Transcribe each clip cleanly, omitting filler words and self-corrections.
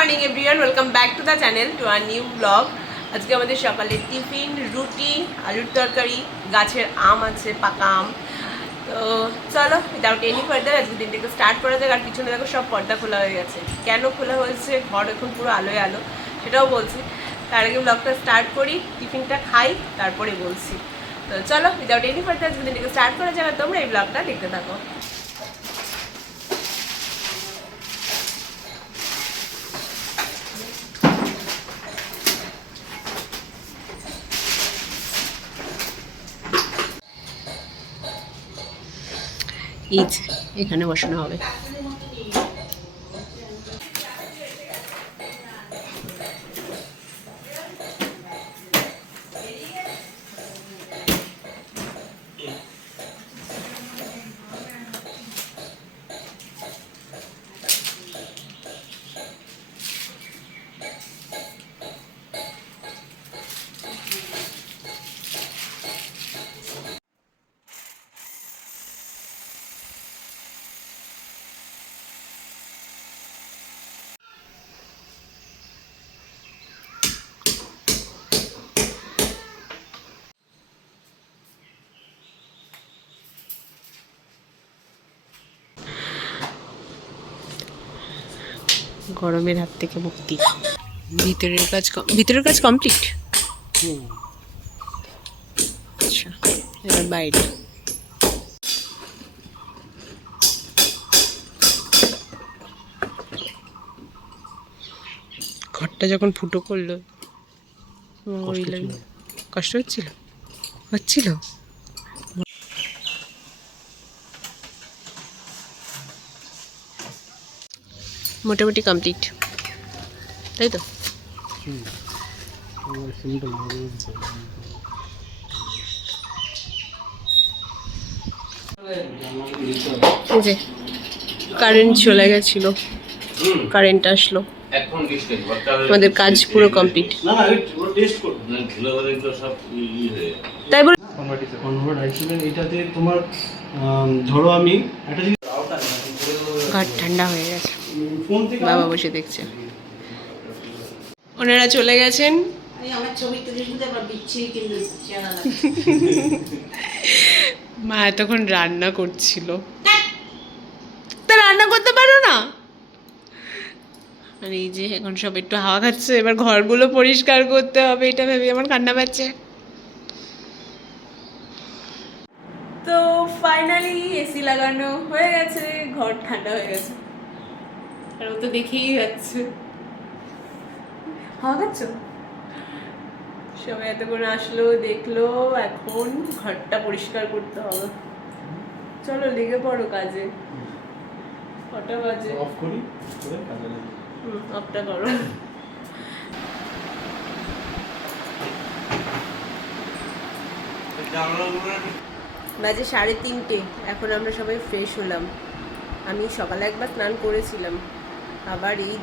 Morning everyone, welcome back to the channel to our new blog. আজকে আমাদের সকালের tiffin রুটি, আলুর তরকারি, গাছের আম আছে, পাকা আম। তো চলো উইদাউট এনি ফার্দার আজকে দিনটাকে স্টার্ট করা যাক। আর পিছনে দেখো সব পর্দা খোলা হয়ে গেছে। কেন খোলা হয়েছে, ঘর এখন পুরো আলোয় আলো, সেটাও বলছি। তার আগে ব্লগটা স্টার্ট করি, টিফিনটা খাই, তারপরে বলছি। তো চলো উইদাউট এনি ফার্দার আজকে দিনটাকে স্টার্ট করা যাক। তোমরা এই ব্লগটা দেখতে থাকো। এখানে বসানো হবে। গরমের হাত থেকে মুক্তি। ভিতরের কাজ কমপ্লিট। আচ্ছা, এবার বাইরে। ঘরটা যখন ফুটো করলো কষ্ট হচ্ছিল মোটামুটি কমপ্লিট, তাই তো? যে কারেন্ট চলে গেছিল, কারেন্ট আসলো, আমাদের কাজ পুরো কমপ্লিট। তাই বলে ধরো আমি একটা জিনিস, ঘর ঠান্ডা হয়ে গেছে, বাবা বসে দেখছে। ওনারা চলে গেছেন। মা এতক্ষণ রান্না করছিল। তা রান্না করতে পারো না? আর এই যে এখন সব একটু হাওয়া খাচ্ছে, এবার ঘরগুলো পরিষ্কার করতে হবে, এটা ভেবে আমার কান্না পাচ্ছে। তো ফাইনালি এসি লাগানো হয়ে গেছে, ঘর ঠান্ডা হয়ে গেছে। আর ও তো দেখেই যাচ্ছে হাওয়া খাচ্ছ। সবাই এতক্ষণ আসলো, দেখলো, এখন ঘরটা পরিষ্কার করতে হবে। চলো লেগে পড়ো কাজে। কটা বাজে? অফ করি, কাজে লাগি। অফটা করো। বাজে 3:30। এখন আমরা সবাই ফ্রেশ হলাম। আমি সকালে একবার স্নান করেছিলাম, আবার এই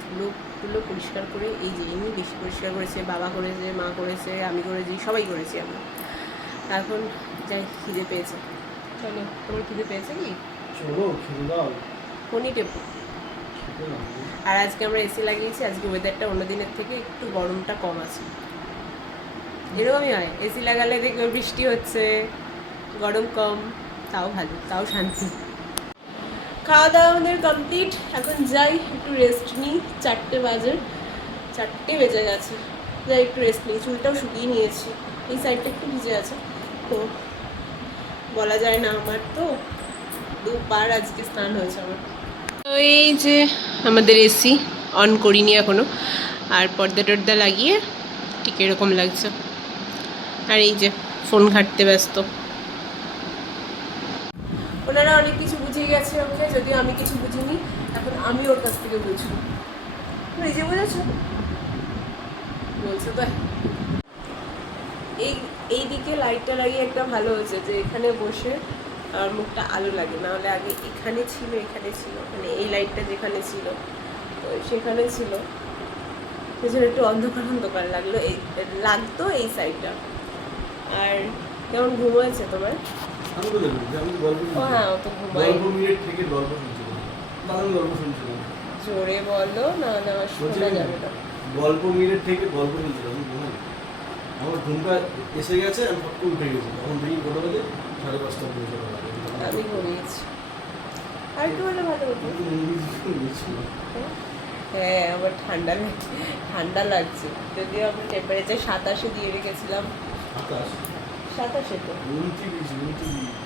ধুলো পরিষ্কার করে, এই যে এমনি বেশি পরিষ্কার করেছে, বাবা করেছে, মা করেছে, আমি করেছি, সবাই করেছি আমরা। এখন যাই, খিদে পেয়েছে। চলো, তোমার খিদে পেয়েছে কি? চলো খেয়ে দাও। ফোনই টেপো। আর আজকে আমরা এসি লাগিয়েছি, আজকে ওয়েদারটা অন্য দিনের থেকে একটু গরমটা কম আছে। এরকমই হয়, এসি লাগালে দেখবে বৃষ্টি হচ্ছে, গরম কম, তাও ভালো, তাও শান্তি। খাওয়া দাওয়া আমাদের কমপ্লিট। এখন যাই একটু রেস্ট নিই। 4টে বাজে, 4টে বেজে গেছে। যাই একটু রেস্ট নিই, চুলটাও শুকিয়ে নিয়েছি, এই সাইডটা একটু ভিজে আছে, তো বলা যায় না। আমার তো 2 বার আজকে স্নান হয়েছে আমার। তো এই যে আমাদের এসি অন করিনি এখনো, আর পর্দা টর্দা লাগিয়ে ঠিক এরকম লাগছে। আর এই যে ফোন ঘাঁটতে ব্যস্ত। ওনারা অনেক কিছু বুঝিয়ে গেছে ওকে, যদিও আমি কিছু বুঝিনি। এখন আমি ওর কাছ থেকে বুঝবো। নিজে বুঝেছো বলছো তো। এই দিকে লাইটটা লাগিয়ে একটা ভালো হয়েছে যে এখানে বসে আর মুখটা আলো লাগে, না হলে আগে এখানে ছিল মানে এই লাইটটা যেখানে ছিল তো সেখানে ছিল, সেজন্য একটু অন্ধকার লাগতো এই সাইডটা। আর কেমন ঘুম হয়েছে তোমার? ও হ্যাঁ, ও তো ঘুমায়। জোরে বলো, না না শোনা যাবে না। গল্প মিনিট থেকে গল্প নিয়েছিলাম আমার ঘুমটা এসে গেছে, আমি ফট করে উঠে গেছি, তখন দেখি কটা বাজে 5:30 পৌঁছে আমি ঘুমিয়েছি, আর একটু হলে ভালো হতো। হ্যাঁ আমার ঠান্ডা লাগছে, যদিও আমি টেম্পারেচার 27 দিয়ে রেখেছিলাম। 27 তো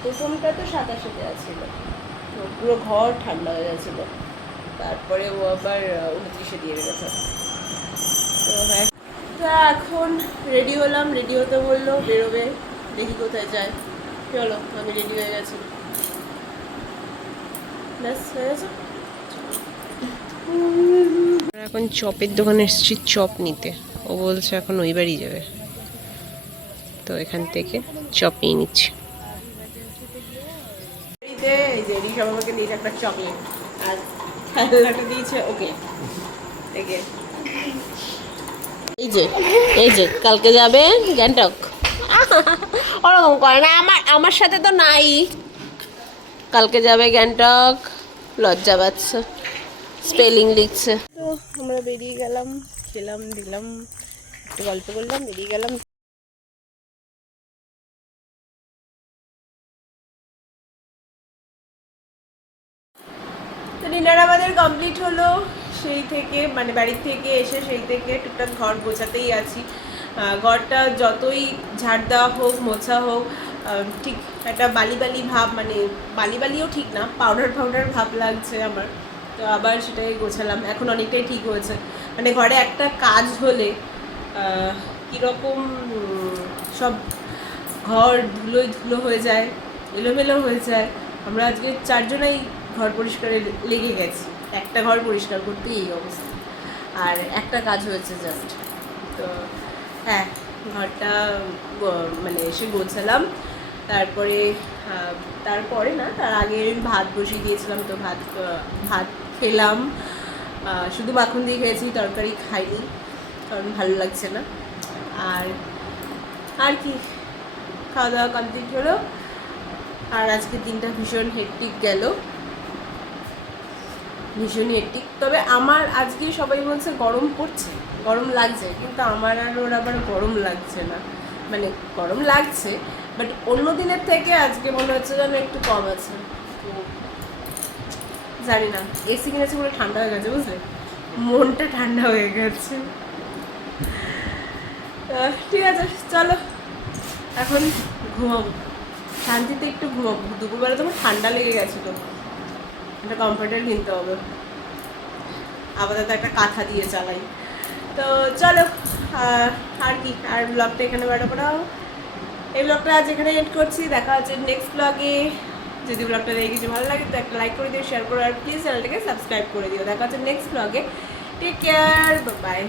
প্রথমটা তো 27 আছিল, তো পুরো ঘর ঠান্ডা হয়ে গেছিল, তারপরে ও আবার 29 দিয়ে রেখেছে। তো হ্যাঁ, তো এখন রেডি হলাম, রেডি হতে বললো, বেরোবে, দেখি কোথায় যায়। চলো আমি রেডি হয়ে গেছি, ব্যাস হয়ে গেছে। এখন চপের দোকানে এসেছি চপ নিতে, ও বলছে এখন ওই বাড়ি যাবে, তো এখান থেকে চপ নিয়ে নিচ্ছি। এই যে ঋষভ আমাকে দিয়েছে একটা চকলেট, আর খেলনাটা দিয়েছে ওকে। এই যে কালকে যাবে গ্যাংটক, ওরকম করে না, আমার সাথে তো নাই। কালকে যাবে গ্যাংটক, লজ্জা পাচ্ছে, স্পেলিং লিখছে। তো আমরা বেরিয়ে গেলাম, খেলাম দিলাম, একটু গল্প করলাম, বেরিয়ে গেলাম। তো ডিনার আমাদের কমপ্লিট হলো, সেই থেকে মানে বাড়ির থেকে এসে সেই থেকে টুকটাক ঘর গোছাতেই আছি। ঘরটা যতই ঝাড় দেওয়া হোক, মোছা হোক, ঠিক একটা বালি ভাব, মানে বালিও ঠিক না, পাউডার ভাব লাগছে আমার। তো আবার সেটাই গোছালাম, এখন অনেকটাই ঠিক হয়েছে। মানে ঘরে একটা কাজ হলে কীরকম সব ঘর ধুলো হয়ে যায়, এলোমেলো হয়ে যায়। আমরা আজকে 4 জনাই ঘর পরিষ্কারে লেগে গেছি, একটা ঘর পরিষ্কার করতে এই অবস্থা, আর একটা কাজ হয়েছে জাস্ট। তো হ্যাঁ, ঘরটা মানে এসে গোছালাম, তারপরে না, তার আগে ভাত বসিয়ে দিয়েছিলাম, তো ভাত খেলাম, শুধু মাখন দিয়ে খেয়েছি, তরকারি খাইনি কারণ ভালো লাগছে না। আর কি, খাওয়া দাওয়া কমপ্লিট হলো, আর আজকের দিনটা ভীষণ হেক্টিক গেল, ভীষণই হেক্টিক। তবে আমার আজকে সবাই বলছে গরম পড়ছে, গরম লাগছে, কিন্তু আমার আর ওর আবার গরম লাগছে না, মানে গরম লাগছে বাট অন্য দিনের থেকে আজকে মনে হচ্ছে যেন একটু কম আছে। তো জানি না, এসি কিনেছে পুরো ঠান্ডা হয়ে গেছে, বুঝলে, মনটা ঠান্ডা হয়ে গেছে। ঠিক আছে চলো এখন ঘুমাবো, শান্তিতে একটু ঘুমাবো। দুপুরবেলা তো আমার ঠান্ডা লেগে গেছিলো, একটা কমফর্টার কিনতে হবে, আপাতত একটা কাঁথা দিয়ে চালাই। তো চলো, আর কি, আর ব্লগটা এখানে বাড়াবো। এই ব্লগটা আজ এখানে এড করছি, দেখা হচ্ছে নেক্সট ব্লগে। যদি ব্লগটা দেখে কিছু ভালো লাগে তো একটা লাইক করে দিও, শেয়ার করো, আর প্লিজ চ্যানেলটাকে সাবস্ক্রাইব করে দিও। দেখা হচ্ছে নেক্সট ব্লগে। Take care, by.